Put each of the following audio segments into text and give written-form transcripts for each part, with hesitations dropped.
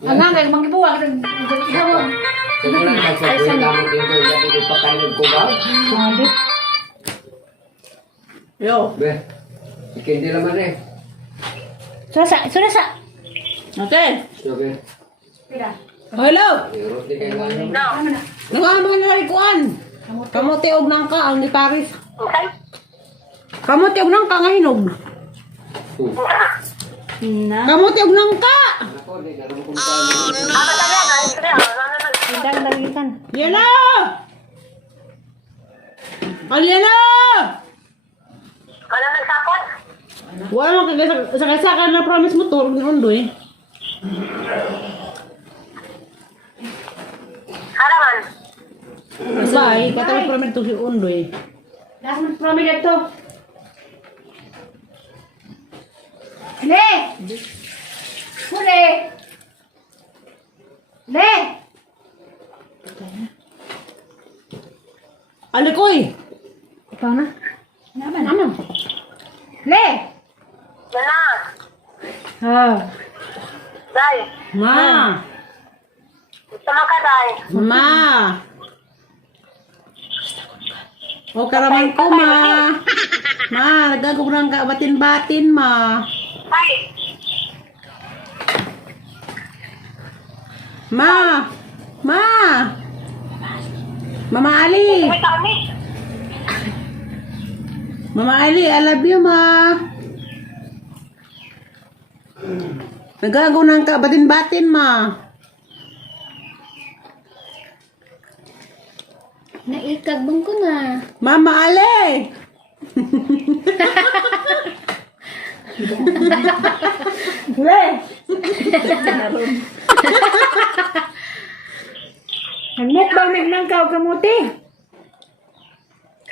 Hanggang kayo manggibuwag. Gawag. Sige lang, nagsabuhin namin dito. Yan, hindi pa kayo nagkubaw. Habit. Yo. Be, ikindi naman eh. Surasa. Okay. Sabi, Oh, hello. irot di kayo ngayon. Nangamang nalikuan. Kamote og nangka ang ni Paris. Kamote og nangka nga hinog. Na. Kamote og nangka. Ako, di naroon kong tayo. Dalitan. Yana! Aliana! Ano nagsapot? Wala mo kagasa na promise mo to, ni Undoy. Haraman. Bye, katawag promise to si Undoy. Lahat promi dito. Le! Huli! Le! Alikoy! Ikaw na? Naman. Le! Yan na. Ah. Day. Ma! Gusto mo ka, Day? Ma! O karaman ko, ma! Ma, nagagog ng batin-batin, ma! Ay. Ma! Ma! Mama Ali! May taon ni. Mama Ali, I love you, ma! Nagagaw ng batin-batin, ma! Naikagbang ko na. Mama Ali! Le! Nagmukbang nagnangkaw kamuti.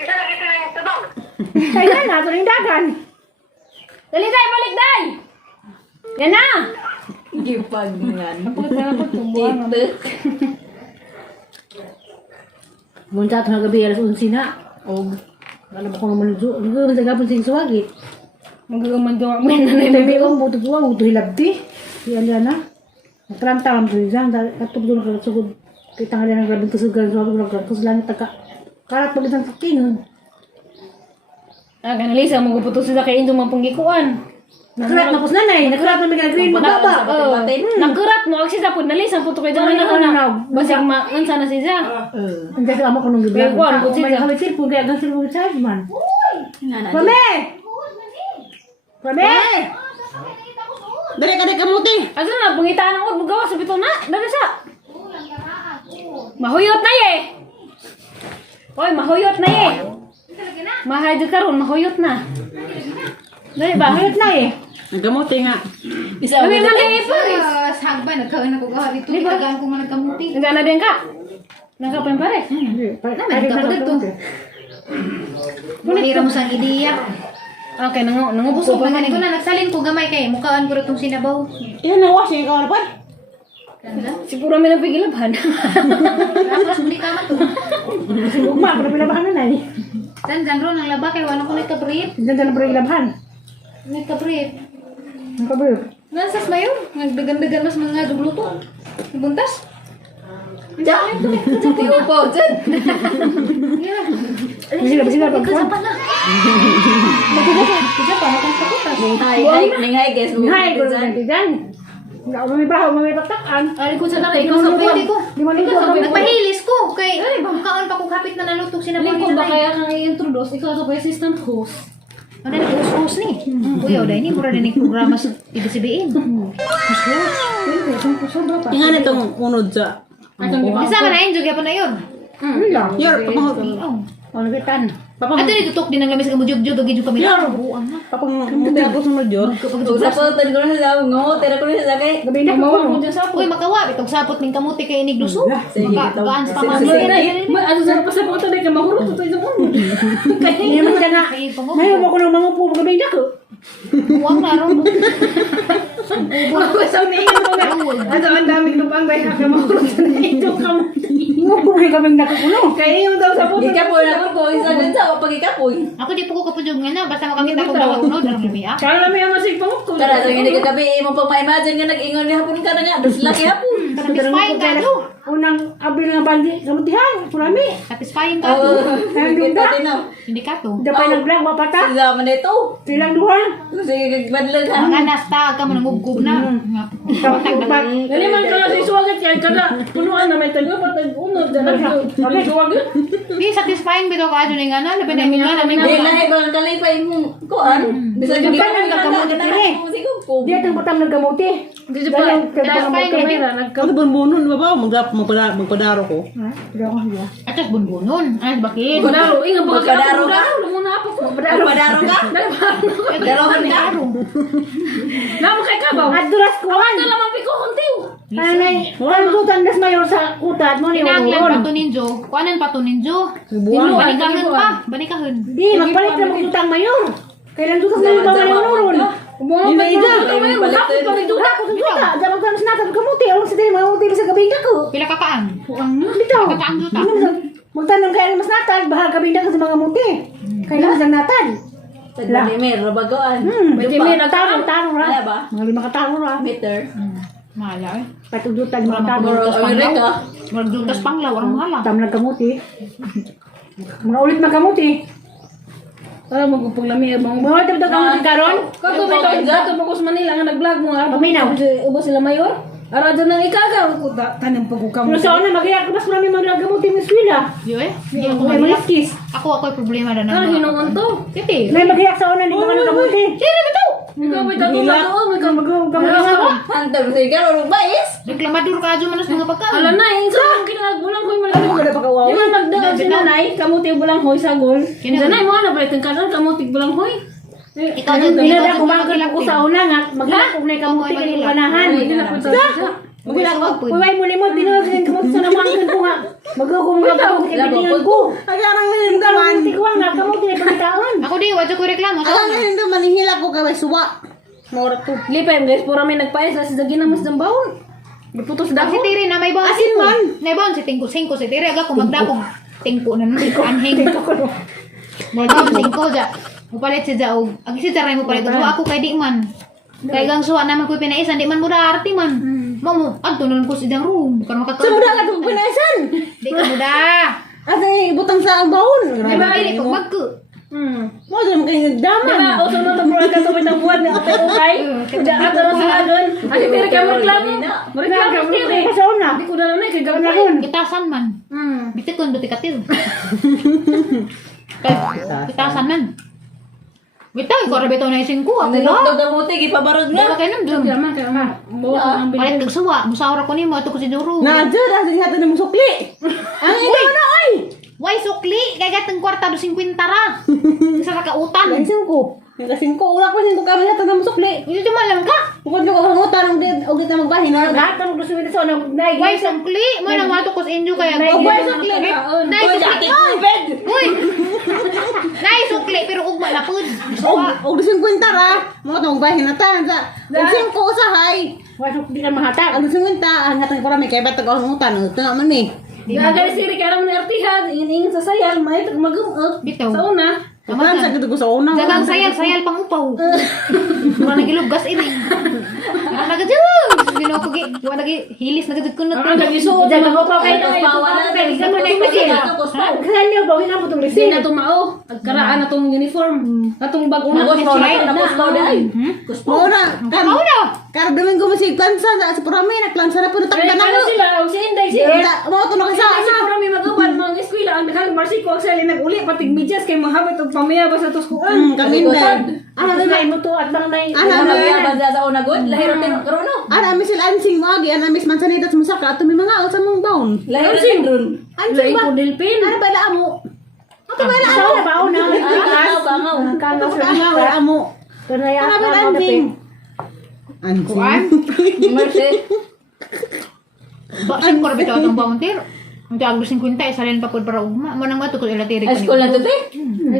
Isa lagi ito na yung tubog. Kaya na, ito yung dagan. Dali tayo, balik day! Yan na! Gipag nga. Titik. Munta ito na gabi, alas 11 na. O, alam ko naman, gagawin sa gapon sa suwagit. Magagaman doon ako na nilagay ko, buto po, buto hilabdi. Yan na. Nagtalam-talam sa isang, katog doon ka sugod. Kita nga lang ang grabing kasugan, tapos lang taga. Karat pag isang kaking. Ganalisa, magpuputo sila kayo doon mapanggikuan. Nagkarat na po nanay, nagkarat na may green magbaba. Nagkarat mo, ang sisa po, nalisang puto kayo doon na. Basig maansa na siya. Ang dati ama ko nung gabi. May kuwan, kung siya. May cellphone, kaya ang cellphone charge man. Pame! Pame! Dali ka na kamuti! Asa na, pangitaan ang orbo gawa sa bito na. Dali sa. Mahuyot na ye. Oy, mahuyot na ye. Mahay di karon, mahuyot na. Dali ba, mahuyot na ye. Nagamuti nga. Isa Kami man eh, pares. Sagbay, nagkawin ako gawa dito. Tagaan ko nga nagkamuti. Nagana din ka. Nagkapan pares. Naman, nagkapo dito. Manira mo sang ideya. Okay, nangubos Busog ko pa pa ito man. na, nagsalin ko gamay kay. Mukhaan ko rin itong sinabaw. Yan na washing ikaw na pa. Siguro may napigilabhan. Tapos muli ka to. Ugma, ako na pinabahan na nai. Dan ron ang laba kay wala ko nagkabrief. Diyan na pinabahan. Nagkabrief. Nakabrief. Nasas ba yun? Nagdagan-dagan mas mga dugluto. Buntas. Diyan. Diyan po, dyan. Sila pag Kasapan na. Sila pa, nakaspakutas. Ninghay, guys. Hay, ko na diyan. Wala ko may bahaw, may patakan. Ay, kung saan na kayo, ikaw sa pwede ko. Di man ito. Nagpahilis ko. Kay, mukhaan pa kung kapit na nalutong sinabaw Liko ba nila. kaya kang i-introduce? Ikaw sa assistant host. Ano na nag-us-us ni? Kuya, dahil ni mura din yung programa sa ibig-sabihin. Sobra pa. Nga na itong unod sa... Kasama na yun, Jogya pa na yun. Lang. Yor, papang... Oh, nagitan. Papang... Ato dito tok din ang lamis ka mo jog-jog, dagi kami lang. Papang... Muti ako sunod yun. Sapotan ko na sa ngo, tera ko na sa kay. Gabi na ko mo dyan sa Uy, makawa, bitog sapot ning kamuti kay inig luso. Gaan sa Ano sa pasabuto na ka mahurot ito sa mundo. Kaya naman ka na. May mo ko nang mangupo gabi na ko. Buwang na ron. Ako sa niyo ko na. Ato ang daming lupang bay ka mahurot na ito ka. Mo ko kami nakukulo. Kaya yung daw sa puto. Ika po na ko isa din sa wa pagikapoy. Ako di po ko kapujog nga na. Basta makakita ko daw unod. Ang lumiya. Kaya namin ang masig pangok ko. Tara, so hindi ka gabi mo pa ma-imagine nga nag-ingon ni hapon ka na nga. Dos laki hapon. Satisfying ka no? Unang abri nga bandi sa mutihan. Purami. Satisfying ka Oo. no? Kita tinaw. Hindi ka to. Dapay nag-vlog, mapata. Sila man ito. Silang duha. Sige, badlag ha. Mga nasta ka mo nangugub na. Dali man ka na sa suwagat yan. Kada punuan na may taga. Patag unod. Dali suwagat. Di satisfying bito ka dyan nga na. Labi na yung nga Di lahi ba ang kalipay mo kuan? Bisa Di gabi ba ka nang nagkamuti din Di atang batang nagkamuti. Di Dali ang kadang Satisfying kamera. Ano bunbunon ba ba? Magpadaro ko. Hindi ako hiya. Atas bunbunon. Ay, bakit? Padaro. Inga ba ka? Padaro ka? Lumuna ako. Padaro ka? Padaro ka? Namo kay kabaw. At duras ko. Ang lamang piko huntiw. Anay, ang dutan das mayor sa kutat mo ni Kinanglan Ulon. pato ninjo. Kuanan pato ninjo. Buwan. Banikahon pa. Banikahon. Di, magpalit na mga dutang mayor. Kailan dutas na yung mayor nuron. Umuha pa ito. Mayor, bakit pa rin duta ko sa duta? Diyan ang kamas natin kamuti. Alam sa din, mamuti sa gabi na ko. Pila kakaan? Bitaw. Kakaan duta. Magtanong kaya mas natin, bahal gabi na ko sa mga muti. Kailan mas natin. Tagdimir, rabagoan. Pwede may nataro ra. Ala ba? Mga lima kataro ra. Meter. Mahala eh. Patugdutan mga taro. Moro Amerika. Magdutas panglaw. Orang mahala. Tam nagkamuti. Mga ulit nagkamuti. Alam mo kung lami mga mga daw kamuti karon. Kato may Dato mo ko sa Manila nga nag-vlog mo ha. Paminaw. Ubo sila mayor. Ara doon nang ikagaw ko tanang pagkukamuti. Pero sa una magiyak mas marami mga nagamuti mo eskwela. Di eh? Di ako May mahala. mga skis. Ako'y problema na Ano naman. hinuon to? Kiti. May magiyak sa una hindi mga nagamuti. Sino ba ito? Ikaw may dago dago may kamuti. Hantar sige ka ro bais. Reklamador ka dyan manas mga pagkain. Ala na insa ang kinagbulang ko malaki ko na pagkawaw. Di man nagdaon si nanay kamuti bulang hoy sa gol. Nanay mo na balikan karon kamuti bulang hoy. Ikaw dyan. Pinada ko mga ko sa una nga maghilak og nay kamuti kay panahan. Uy, mo limot dinod din kamuti sa namangkin ko nga. Magugong nga kamuti kay dinod ko. Agarang nahindaman. Kamuti ko nga kamuti kay pagkaon. Ako di, wadyo ko reklamo. Agarang nahindaman. Hihila ko kaway suwa. Morat ko. Lipay guys, pura may nagpaes sa dagin ng mas dambawon. Giputos Ang si dako. Tiri na may bawang Asin man. May bawang si Tingko. Singko si Tiri. Aga ko magdakong. Tingko na nun. Anhing. May bawang singko dya. Mupalit si Jaog. Agi si Taray mupalit. Suwa ako kay di man. Kay gang suwa naman ko pinaisan. Di man muda arti man. Mamu. Adto na ko si Dang room. Karena Sa muda ka itong pinaisan. Di ka muda. At ay butang sa baon. May ba ini pag magko. Mo dyan kayo nagdaman. Diba, o sunod ang pura ka tubig ng buwan ng ate ukay. Kuda ato na sa agon. Ate Tiri ka reklamo. Reklamo si Tiri. Sa una. Di ko na nanay kay gawin na ron. Itasan man. Bitikon do tikatil. Itasan man. Bitaw ko ra bitaw na isingko. Ako Nilok ba? daw mo tigi pabarod Di ba nga. kayo nandun? Kaya man. Bawa ko ang Palit kagsawa. Musawra ko ni mo. Ito ko si Duro. Nadyo, dahil hati na mo sukli. Ang ito na ay. Why sukli? Kaya gatang kwarta do 50 ra. Isa ka kautan. Lansin ko. Yung kasing ko, wala ko sin ko kami hati na mo sukli. Hindi di malam ka. Bukod ko kapangutan, og di na magbahin. lahat ng gusto nito sa una. Why sukli? Mo nang wato ko sa inyo kaya. Nay, Why nay, sukli? nay, Nay sukli. Bed. Uy. Nay sukli pero ugma lapod. Og di 50 ra. Mga tong magbahin na ta. Og 5 usahay. Wasok di ka mahatag. Ang 50 ang hatang ko rami kay betag ang ngutan. Ito naman ni. Gagay siri ka naman ng artihan. Ingin sa sayal. May magumot. Bitaw. Sa una. Kaman sa gito ko sa una. Dagang sayal pang upaw. Mga nagilugas ini. Ano na gadyan? Gino ko gi. Wa nagi hilis na gadyan ko na. Ang nagisuot. Diyan ako pa kayo. Ikaw mo na yung kasi. Kasan niyo ba? Wala po itong resin. Hindi na tumao. Agkaraan na itong uniform. Atong bag una. Tapos pa dai. Muna. Ano na? Kar Domingo masig plansa sa Purame na plansa na puno Kaya tagda na ano ko. sila? O si Inday siya. Mo to na Sa kasi. marami mag-uban mga eskwela ang nakalang marsiko ang sali nag-uli patig medyas kay mahabot og pamaya ba sa tuskuan. Kami na. Ano na mo to at bang nay. Ano Ano ba sa una good? Lahiro tin karono. Ana mi sila ansing mo agi ana mis mansanita sa musaka ato mi mga sa mong baon. Lahiro tin ron. Ansing ba? Ko dilpin. Ano ba la amo? Ato ba la Sa amo? na ba una? Bangaw. Kangaw sa Ano ba la amo? Kanaya Ano ba la ansing? Ansing. Mercy. Bakit ko ra bitaw atong volunteer? Ang tawag 50 isa rin pa pud para ugma. Mo nang mato ko ilatiri High school na to te. Yan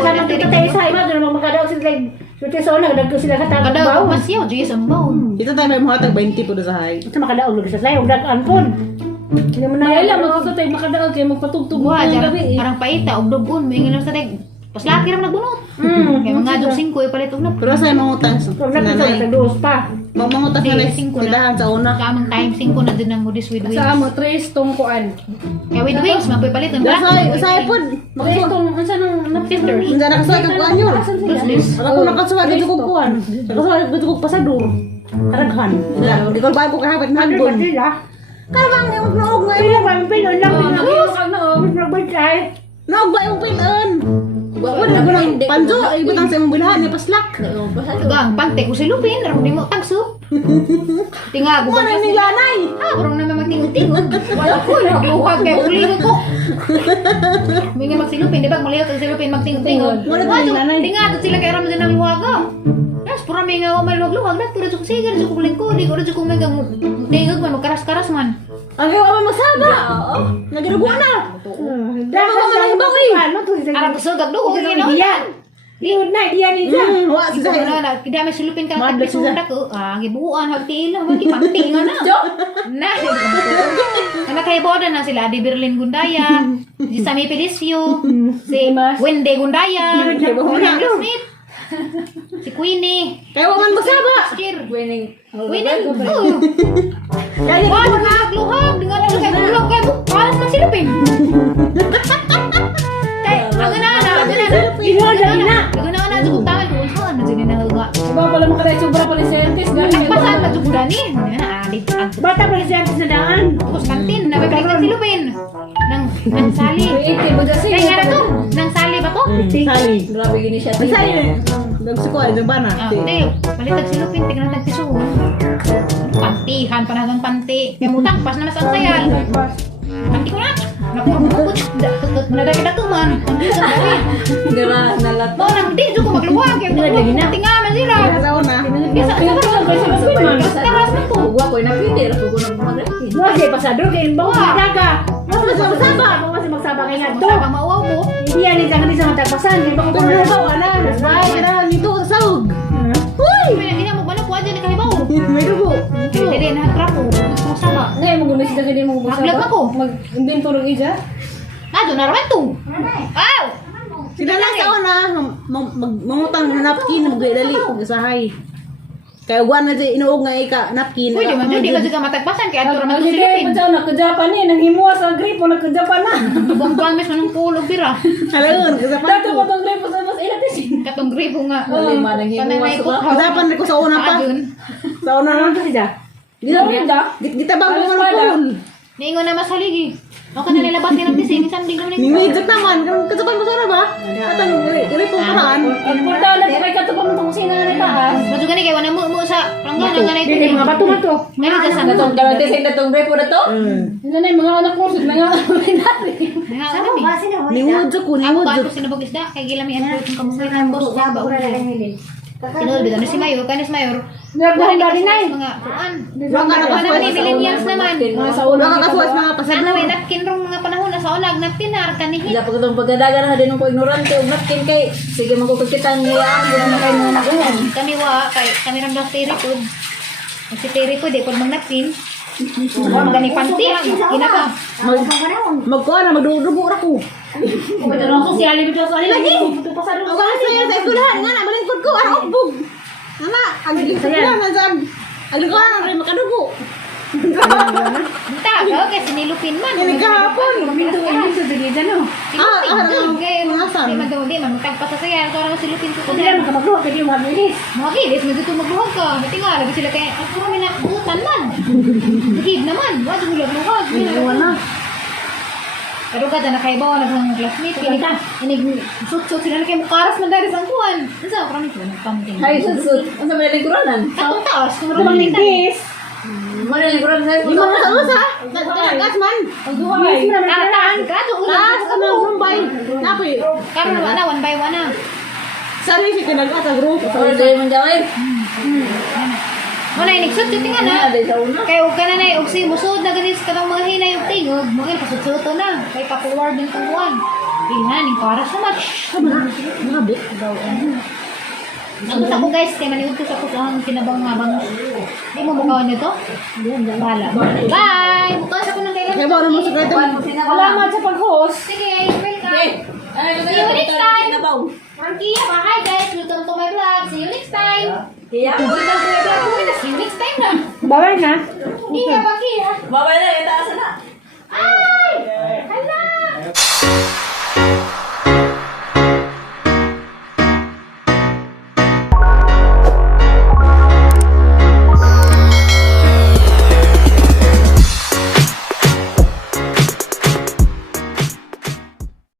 sa mga kita tayo sa iba doon magkadaw sila like sa una nagko sila katagbaw. Kada mas yaw jis ang baon. Ito tayo may mga tag 20 po sa hay. Sa makadaog lagi sa layo dag anpon. Hindi mo na ilang magkakatay makadaog kayo magpatugtog mo Buha, ng dyan, gabi eh. parang paita, og dugon, may ingin sa tag. Pas laki ram nagbunot. Kaya mga dog 5 ipalit og nap. Pero sa'yo mangutang sa Kung napito nanay. na tagduos pa. Mangutang Hindi, na singko na. sidahan sa una. Kamang time 5 na din ang modis with wings. Sa amo, tres tong kuan. Kaya with wings, magpapalit ng Sa'yo po. Tres tong, ang sa nang Sisters. Hindi na nakasuwag ang kuhan yun. Useless. Ako nakasuwag dito kong kuhan. Nakasuwag dito kong pasador. Karaghan. Di ko ba ko kahabat na Ano ba hagbon. sila? Karabang yung noog ngayon. Sila ba, pinon lang, pinon lang, nagbantay. Noog ba yung pilon? Wala ko lang panjo. Ibig ang sa imong bilhan ni paslak. Tugang, pante ko si Lupin, ram di mo tagso. Tingago Mo na yung lanay. Ah, parang naman magtingog-tingog. Wala ko, nagluhag kayo uligo ko. May nga magsilupin, di ba? Malihat ang silupin, magtingog-tingog. Wala Wala din nanay. tingago sila kay Ramazan ng luwaga. Yes, pura may nga may luwag-luwag na. Tura ko sigar, sa kukuling ko. Di ko rin sa kumang tingog man, magkaras-karas man. Ang iyo ang masaba. Nagiraguan na. Dama ko man ang bawi. Ano to si Arang kusugag doon, Hindi ginawa diyan. Liud na, diyan ni Diyan. Wa si Zahir. Kaya may silupin ka Madla ng siya. tagpisudak ko. Ah, gibuuan, hagtiil lang, magipanting nga na. Na, nakaiboda na sila, Adi Berlin Gundaya, si Sammy Felicio, si Wende Gundaya, si Will Smith, si Queenie, Kaya wa man masaba. Skir, Winning. Winnie, wala na nagluhag, di nga nila kayo bulog kayo, parang man silupin. Kaya, ang na, jugong tangan ko, saan na dyan na nga. Diba pala makadahit sobra pala scientist. Nagpasan na jugong gani, alit, Bata pala scientist na daan. tapos kantin, nabibalik ng silupin. Nang sali. Creative ba kasi? Kaya nga na to, nang sali ba to? Sali. Grabe gini siya. Sali. Nagsukuan sa bana. Ah, hindi. Balitag silupin, tignan natin si Suho. Pantihan, panagang panti. Kaya mutang, pas na masang sayal. Panti ko na. Napurupot. Nadaki-dakuman. Panti sa gawin. Dira nalat. Mo, nang di, ko magluwag. Kaya panti nga, masira. Sa una. Kaya sa karon, karas man to. Ugwa ko napindi ra ko na pumagapin. No, si pasador kayo ba daga. Ano sa magsaba? Ano kasi magsaba kay nga to? Sabang mauwaw ko. Hindi yan di sa matagpasan. Di ba ko Kung nalabaw, ana. Ay, kailangan nito sa sahog. Kaya mo ba na kuha dyan, nakahibaw. May dugo. Hindi rin, nakatrapo. Masama. Ngayon mo gulis na hindi mo Maglag ako. Mag-invento ng isa. Nado, naraman to. Aw! Sila lang sa una, mangutang na napkin, magdali, usahay. Kaya uwan na di inuog nga ika, napkin. Pwede man, di ba ka matagpasan, kaya ito naman to Sige, silupin. pa nagka-Japan eh. Nanghimuwa sa gripo, nagka-Japan na. Ibang promise man ng pulog, bira. Halagon, kasapan Dato ko. pa tong gripo sa mas ilatisin. Katong gripo nga. Wala man ang Kanang himuwa naipot sa ha. Kasapan ko sa una pa. Adun. Sa una na. Ano siya? Gitabang ko Alas ng pa pool. Niingon na masaligi. O ka na nilabas ka ng tising, isang di naman Nimidjak naman, kasapan mo sana ba? At ang iripong paraan. Ang portal na kay katupang itong kusina na taas. Medyo gani kay wala mo sa pangga nga na Hindi, mga bato na to. Ngayon ka sa Natong kalante sa natong brepo na to. Ano na yung mga anak ko, mga anak ko natin. nga kami. Nimudjak ko, Ako ba nimudjak. ako sinabog isda kay gilamian ko itong kamuhay ng boss ba ba. Tinulbi na si Mayor, kanis Mayor. Nagdahin na rin ay. Mga kuan. Wala ka Ano nakasuwat naman ni sa una. millennials naman. Mga sa Wala unang ka kasuwat mga Sana pasador. may napkin rong mga panahon na sa unag napinar kanihin. Ila pag itong pagdadagan na din ko ignorante ug napkin kay sige man ko kita ngayaan ko na kay mga nakuhan. Kami wa kay kami ram daw tiri pod. Si tiri pod di pod magnapkin. Magani panti ina pa. Magkuhan na, magdudugo ra ko. Pero ako si Ali Bito sa Ali lagi. Pasado Ako nga sa'yo sa eskwelahan nga na, balingkod ko, ano ugbog. Ana, ang eskwelahan na dyan. Ang likuhan na rin makadugo. Bita, okay, sinilupin man. Yan kahapon. Minto dili dyan no. Silupin. Kaya mga asan? di man daw di man magtagpa sa saya ko ra silupin ko Hindi lang kamagluha kaya yung mabilis. Mga kilis, medyo tumagluhag ka. Buti nga, labi sila kaya, ang puro mina, butan man. Hid naman, wala luhag. Inuwan na. Pero kada nakaibaw na ng classmate, sut-sut sila na kayo mukaras man dahil sa angkuhan. Ano sa ako nito? Nagpamutin. Hay sud. Asa may lingkuranan? Tatong taas, kung Lamang marunong ligis. Mo na lingkuranan sa Di mga sa usa. Tagas man. Ang duhay. Taas, kato, Taas, ano, rumbay. Napi. Karon na, one by one na. Sarili si tinagat sa grupo. Or day man jaway. Muna yung nagsut, tingnan na. Na day sa una. Kaya huwag ka na na, huwag siya musod na ganit sa katang mga hinay yung tingog. Mga pasutsuto na. Kaya pa-forward ng tungkuan. Tingnan, yung para sa match. Nabit. Nagusta ko guys, kaya maniwag ko sa kusang kinabang nga bang. Hindi mo mukawan nyo to? Bahala. Bye! Bukas ako ng kailan. Kaya ba naman sekreto? Salamat sa pag-host. Sige, welcome. See you next time. Frankie, hi guys. Welcome to my vlog. See you next time. Iya. See you next time na. Bawal na. Iya, Paki. Babay na, itaas